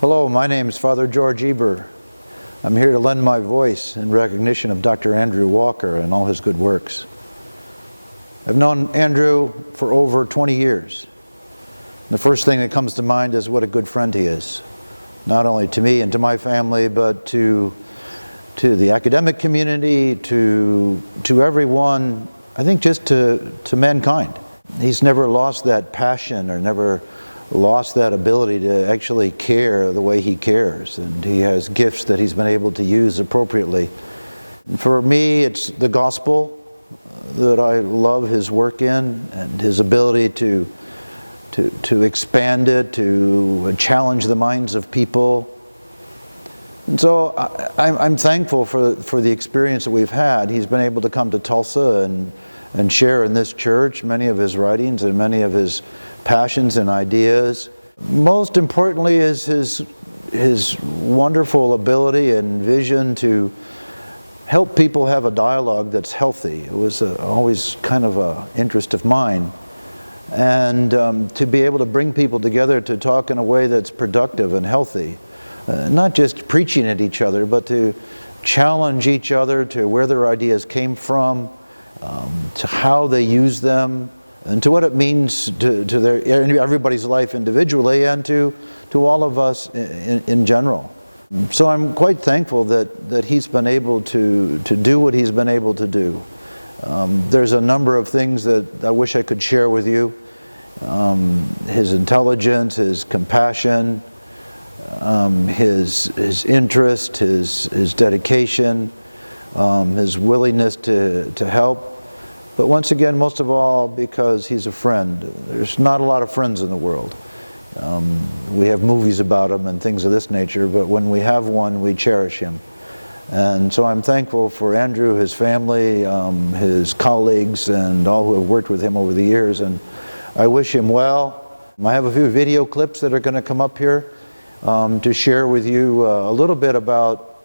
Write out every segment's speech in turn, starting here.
Hello, my name is Father George Eber. I'm here to lend my voice in recognition of Dr. Andrew Walker and all his good works. I've known Andrew for over 20 years. The first thing that comes to mind is what a good friend he is, not only to me and to my family, but to the academic community, to everyone, I think just to mankind. He's never lost that passion or never lost that ability to actually care the way he cares, and he has gifts that he's been able to use appropriately. And for me, it's the gospel that I love his work in, and his ability to expand it, to challenge the minds of people. And so I'm thankful for the experience that we've had. He's been able to come to Tulsa and share in this church many of his writings and many of his passions and ideas. Most importantly is his wonderful ability and vision to help people have a dialogue that's healthy. It was always kind of an interest of mine. And to be able to bring people together to talk in a way that's productive and healthy. Not just preaching at each other, but to challenge each other to where their ideas came from, to how they use them, and to what it means to everybody's life individually and to all of us in general. So I'm quite thankful that he's been able to do what he's been able to do. There's a number of things that I wish I could share with you. His intelligence, his compassion, his interest, his dedication, his willingness to help. But once again, most of all, because he's a friend. There's not a lot of friends in the world. We have movies about him and things of this nature, but when we have one, we cherish him. And so I'm thankful for Andrew, his family, his colleagues, and all who have worked with him over the years. And I wish him well. I have a few video clips that are going to come up here to share with you a little bit about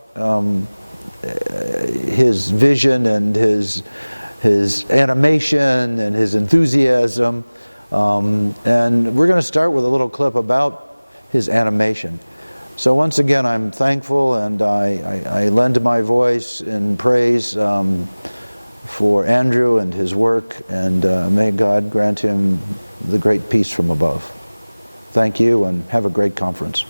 his vision and his animation and his enthusiasm. And we're going to start with a little clip about his animation. So once again, I'm thankful, and I lend my voice in praise for Andrew and his work, and may God grant him the great peace from above. Thank you, and have a great conference.